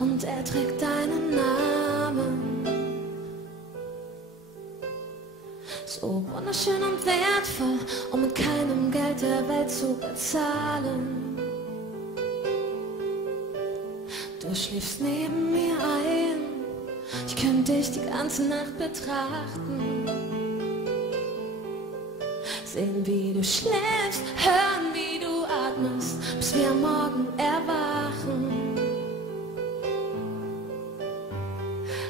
und er trägt deinen Namen. So wunderschön und wertvoll, um mit keinem Geld der Welt zu bezahlen. Du schläfst neben mir ein, ich könnte dich die ganze Nacht betrachten. Sehen, wie du schläfst, hören, wie du atmest, bis wir am Morgen erwachen.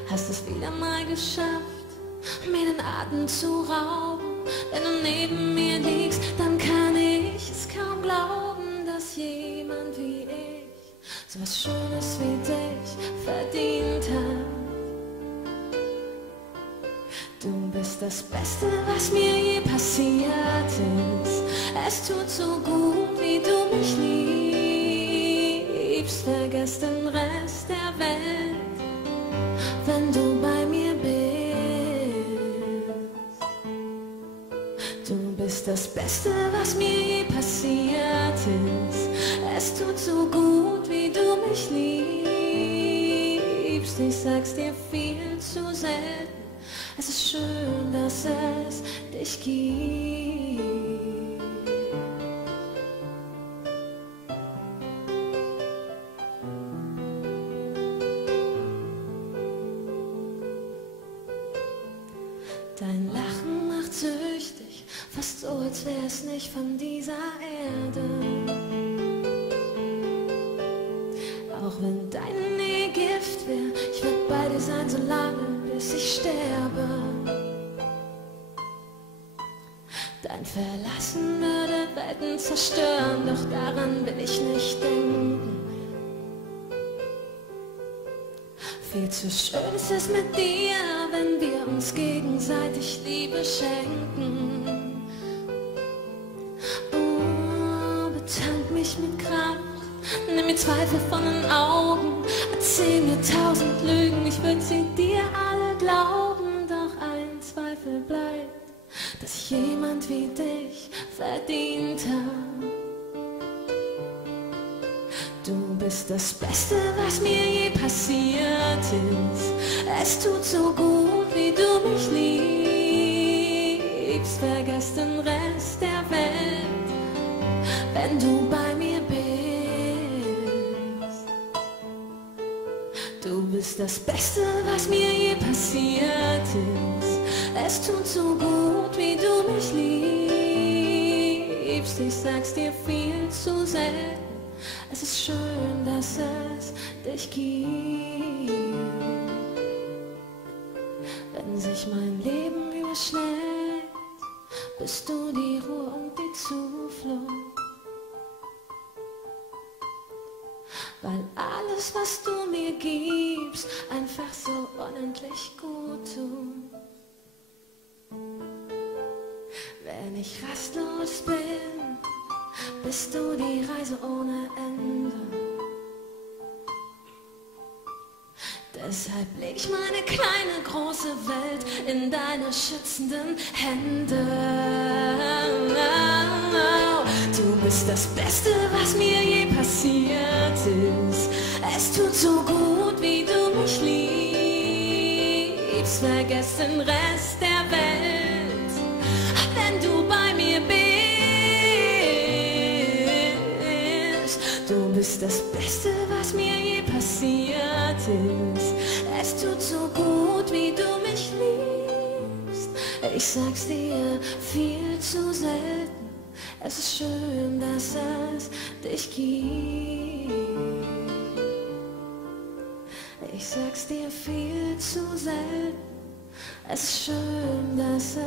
Hast es wieder mal geschafft, mir den Atem zu rauben. Wenn du neben mir liegst, dann kann ich es kaum glauben, dass jemand wie ich so was Schönes wie dich verdient hat. Du bist das Beste, was mir je passiert ist. Es tut so gut, wie du mich liebst. Vergiss den Rest der Welt, wenn du bei mir bist. Du bist das Beste, was mir je passiert ist. Es tut so gut, wie du mich liebst. Ich sag's dir viel zu selten. Es ist schön, dass es dich gibt. Dein Lachen macht süchtig, fast so, als wäre es nicht von dieser Erde. Auch wenn deine Nähe Gift wäre, ich würd bei dir sein, so lange, bis ich sterbe. Dein Verlassen würde Welten zerstören, doch daran will ich nicht denken. Viel zu schön ist es mit dir, wenn wir uns gegenseitig Liebe schenken. Oh, betank mich mit Kraft, nimm mir Zweifel von den Augen, erzähl mir 1000 Lügen, ich würd sie dir alle glauben, doch ein Zweifel bleibt, dass ich jemand wie dich verdient hab. Du bist das Beste, was mir je passiert ist. Es tut so gut, wie du mich liebst. Vergiss den Rest der Welt, wenn du bei mir bist. Du bist das Beste, was mir je passiert ist. Es tut so gut, wie du mich liebst. Ich sag's dir viel zu selten. Es ist schön, dass es dich gibt. Wenn sich mein Leben überschlägt, bist du die Ruhe und die Zuflucht. Weil alles, was du mir gibst, einfach so unendlich gut tut. Wenn ich rastlos bin, bist du die Reise ohne Ende. Deshalb leg ich meine kleine große Welt in deine schützenden Hände. Du bist das Beste, was mir je passiert ist. Es tut so gut, wie du mich liebst. Vergiss den Rest der Welt, wenn du bei mir bist. Du bist das Beste, was mir je passiert ist. Es tut so gut, wie du mich liebst. Ich sag's dir viel zu selten. Es ist schön, dass es dich gibt. Ich sag's dir viel zu selten. Es ist schön, dass es